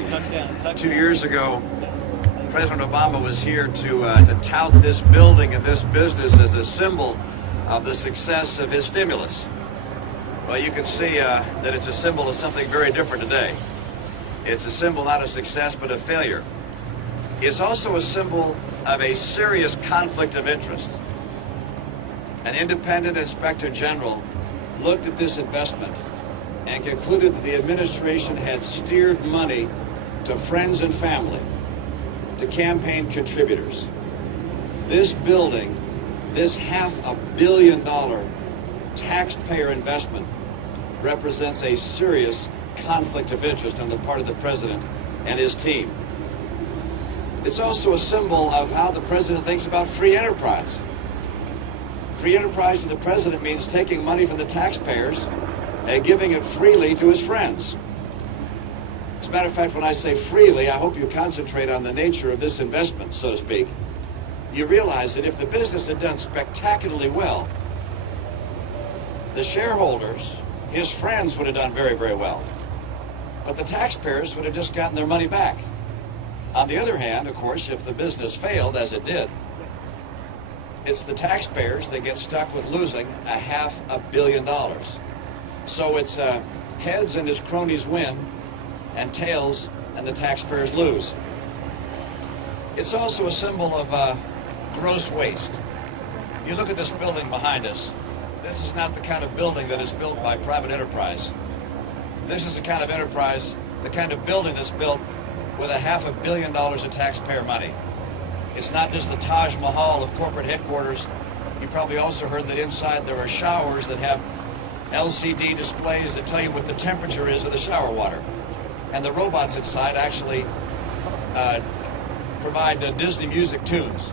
morning. 2 years ago, President Obama was here to tout this building and this business as a symbol of the success of his stimulus. Well, you can see that it's a symbol of something very different today. It's a symbol not of success, but of failure. It's also a symbol of a serious conflict of interest. An independent inspector general looked at this investment and concluded that the administration had steered money to friends and family, to campaign contributors. This building, this $500 million taxpayer investment, represents a serious conflict of interest on the part of the president and his team. It's also a symbol of how the president thinks about free enterprise. Free enterprise to the president means taking money from the taxpayers and giving it freely to his friends. As a matter of fact, when I say freely, I hope you concentrate on the nature of this investment, so to speak. You realize that if the business had done spectacularly well, the shareholders, his friends, would have done very, very well. But the taxpayers would have just gotten their money back. On the other hand, of course, if the business failed, as it did, it's the taxpayers that get stuck with losing $500 million. So it's heads and his cronies win, and tails and the taxpayers lose. It's also a symbol of gross waste. You look at this building behind us. This is not the kind of building that is built by private enterprise. This is the kind of enterprise, the kind of building that's built with $500 million of taxpayer money. It's not just the Taj Mahal of corporate headquarters. You probably also heard that inside there are showers that have LCD displays that tell you what the temperature is of the shower water. And the robots inside actually provide Disney music tunes.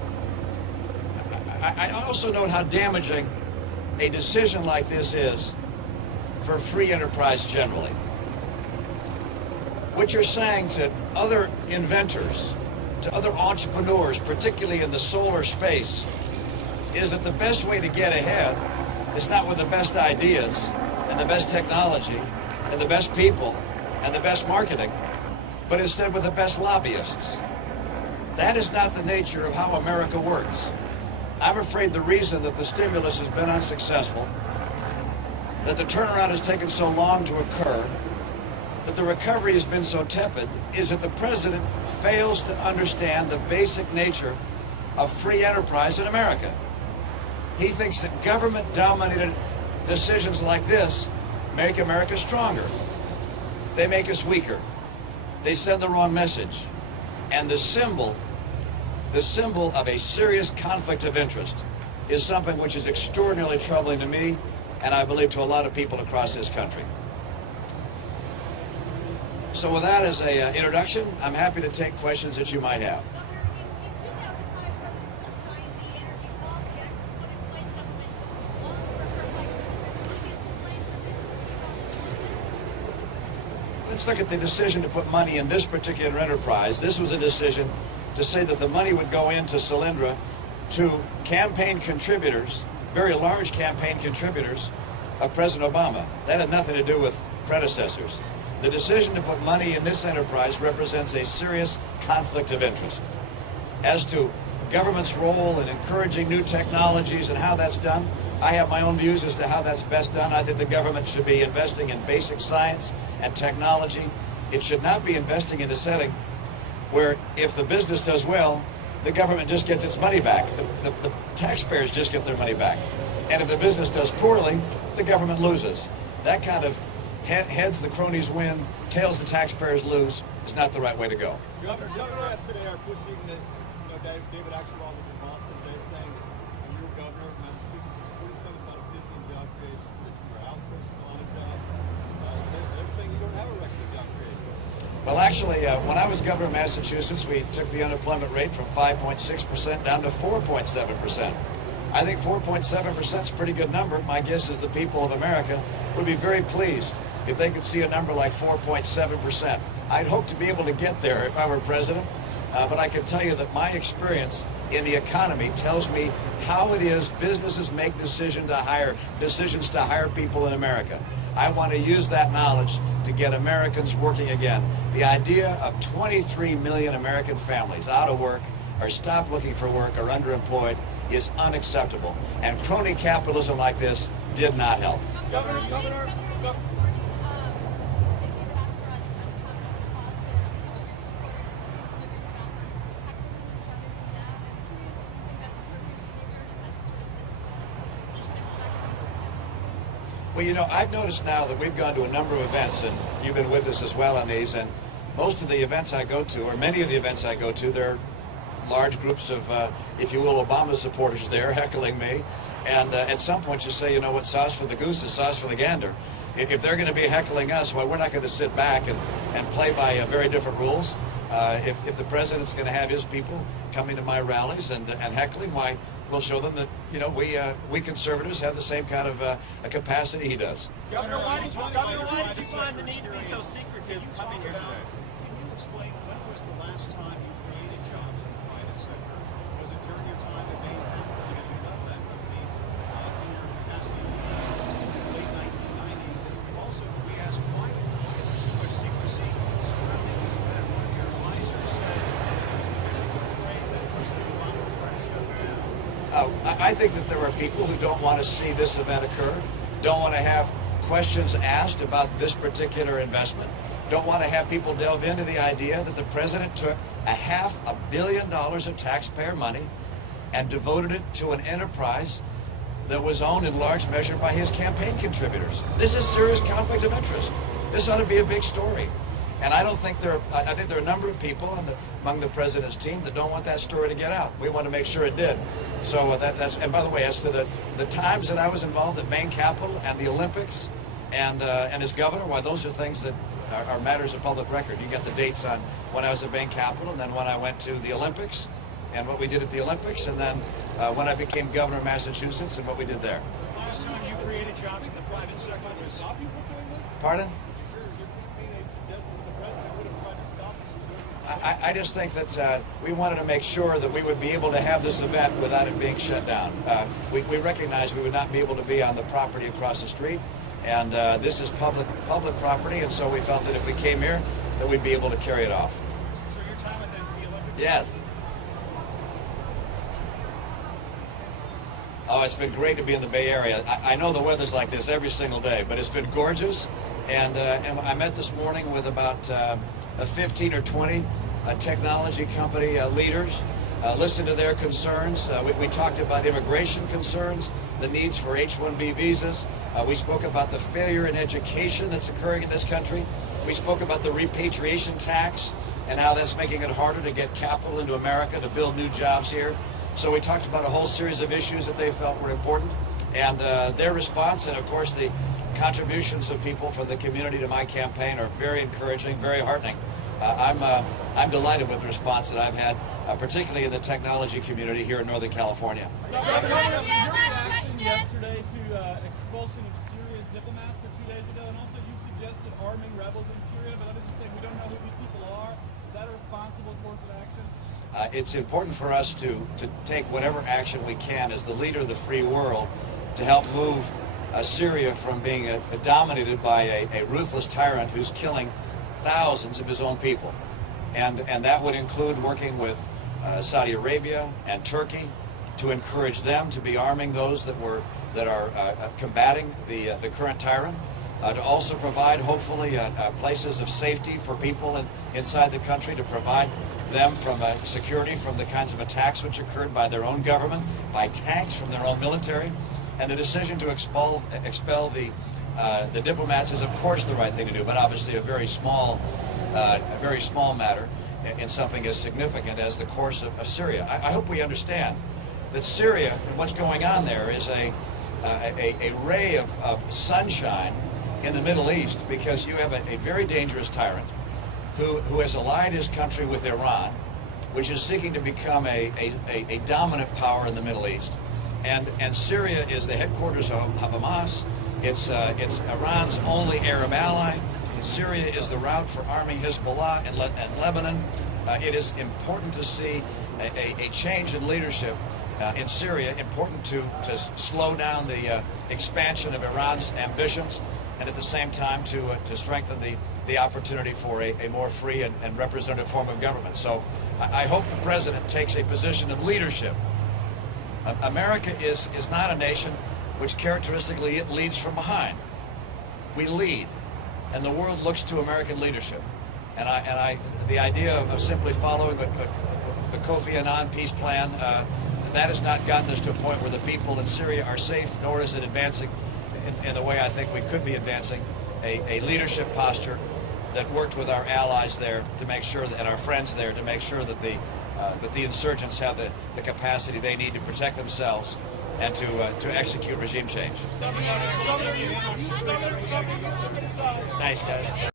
I also note how damaging a decision like this is for free enterprise generally. What you're saying to other inventors, to other entrepreneurs, particularly in the solar space, is that the best way to get ahead is not with the best ideas and the best technology and the best people and the best marketing, but instead with the best lobbyists. That is not the nature of how America works. I'm afraid the reason that the stimulus has been unsuccessful, that the turnaround has taken so long to occur, that the recovery has been so tepid, is that the president fails to understand the basic nature of free enterprise in America. He thinks that government-dominated decisions like this make America stronger. They make us weaker. They send the wrong message. And the symbol of a serious conflict of interest is something which is extraordinarily troubling to me, and I believe to a lot of people across this country. So with that as an introduction, I'm happy to take questions that you might have. Let's look at the decision to put money in this particular enterprise. This was a decision to say that the money would go into Solyndra to campaign contributors, very large campaign contributors of President Obama. That had nothing to do with predecessors. The decision to put money in this enterprise represents a serious conflict of interest. As to government's role in encouraging new technologies and how that's done, I have my own views as to how that's best done. I think the government should be investing in basic science and technology. It should not be investing in a setting where if the business does well, the government just gets its money back. The taxpayers just get their money back. And if the business does poorly, the government loses. That kind of heads the cronies win, tails the taxpayers lose is not the right way to go. Governor, yesterday are pushing that, David Axelrod was in Boston today saying that when you were governor of Massachusetts, was 47 out of 15 job creation, that you were outsourcing a lot of jobs. They're saying you don't have a record of job creation. Well, actually, when I was governor of Massachusetts, we took the unemployment rate from 5.6% down to 4.7%. I think 4.7% is a pretty good number. My guess is the people of America would be very pleased if they could see a number like 4.7%. I'd hope to be able to get there if I were president, but I can tell you that my experience in the economy tells me how it is businesses make decisions to hire people in America. I want to use that knowledge to get Americans working again. The idea of 23 million American families out of work or stopped looking for work or underemployed is unacceptable. And crony capitalism like this did not help. Governor. Well, you know, I've noticed now that we've gone to a number of events, and you've been with us as well on these, and most of the events I go to, or many of the events I go to, there are large groups of, if you will, Obama supporters there heckling me. And at some point you say, you know what, sauce for the goose is sauce for the gander. If they're going to be heckling us, well, we're not going to sit back and play by very different rules. If the president's going to have his people coming to my rallies and heckling, why, we'll show them that, you know, we conservatives have the same kind of a capacity he does. Governor, why did you find the need to be so secretive coming here today? Can you explain when was the last time you created jobs in the private sector? Was it during your time at Bain Capital? Because you left that company in your capacity in the late 1990s. And also, we asked why is there so much secrecy surrounding this event? One of your advisors said you're afraid that President Obama will try to shut it down. I think that there are people who don't want to see this event occur, don't want to have questions asked about this particular investment, don't want to have people delve into the idea that the president took $500 million of taxpayer money and devoted it to an enterprise that was owned in large measure by his campaign contributors. This is serious conflict of interest. This ought to be a big story. And I think there are a number of people among the president's team that don't want that story to get out. We want to make sure it did. So and by the way, as to the times that I was involved at Bain Capital and the Olympics and as governor, why, those are things that are matters of public record. You get the dates on when I was at Bain Capital, and then when I went to the Olympics and what we did at the Olympics, and then when I became governor of Massachusetts and what we did there. Last time you created jobs in the private sector was... Stop you from doing this? Pardon? Your campaign aide suggested that the president would have tried to stop you from doing this. I just think that we wanted to make sure that we would be able to have this event without it being shut down. We recognized we would not be able to be on the property across the street, and this is public property, and so we felt that if we came here, that we'd be able to carry it off. So your time at the Olympics... Yes. Oh, it's been great to be in the Bay Area. I know the weather's like this every single day, but it's been gorgeous. And I met this morning with about 15 or 20 technology company leaders, listened to their concerns. We talked about immigration concerns, the needs for H-1B visas. We spoke about the failure in education that's occurring in this country. We spoke about the repatriation tax and how that's making it harder to get capital into America to build new jobs here. So we talked about a whole series of issues that they felt were important, and their response, and of course the contributions of people from the community to my campaign, are very encouraging, very heartening. I'm delighted with the response that I've had, particularly in the technology community here in Northern California. Last question. Yesterday to expulsion of Syrian diplomats 2 days ago, and also you suggested arming rebels in Syria, but others say we don't know who these people are. Is that a responsible course of action? It's important for us to take whatever action we can as the leader of the free world to help move Syria from being dominated by a ruthless tyrant who's killing thousands of his own people. And that would include working with Saudi Arabia and Turkey to encourage them to be arming those that are combating the current tyrant. To also provide, hopefully, places of safety for people inside the country, to provide them from security from the kinds of attacks which occurred by their own government, by tanks from their own military. And the decision to expel the diplomats is, of course, the right thing to do, but obviously a very small matter in something as significant as the course of Syria. I hope we understand that Syria and what's going on there is a ray of sunshine in the Middle East, because you have a very dangerous tyrant who has allied his country with Iran, which is seeking to become a dominant power in the Middle East. And Syria is the headquarters of Hamas. It's Iran's only Arab ally. Syria is the route for arming Hezbollah and Lebanon. It is important to see a change in leadership in Syria, important to slow down the expansion of Iran's ambitions, and at the same time to strengthen the opportunity for a more free and representative form of government. So I hope the president takes a position of leadership. America is not a nation which characteristically it leads from behind. We lead, and the world looks to American leadership. And the idea of simply following the Kofi Annan peace plan, that has not gotten us to a point where the people in Syria are safe, nor is it advancing in the way I think we could be advancing a leadership posture that worked with our allies there to make sure that, and our friends there, to make sure that the insurgents have the capacity they need to protect themselves and to execute regime change. Nice, guys.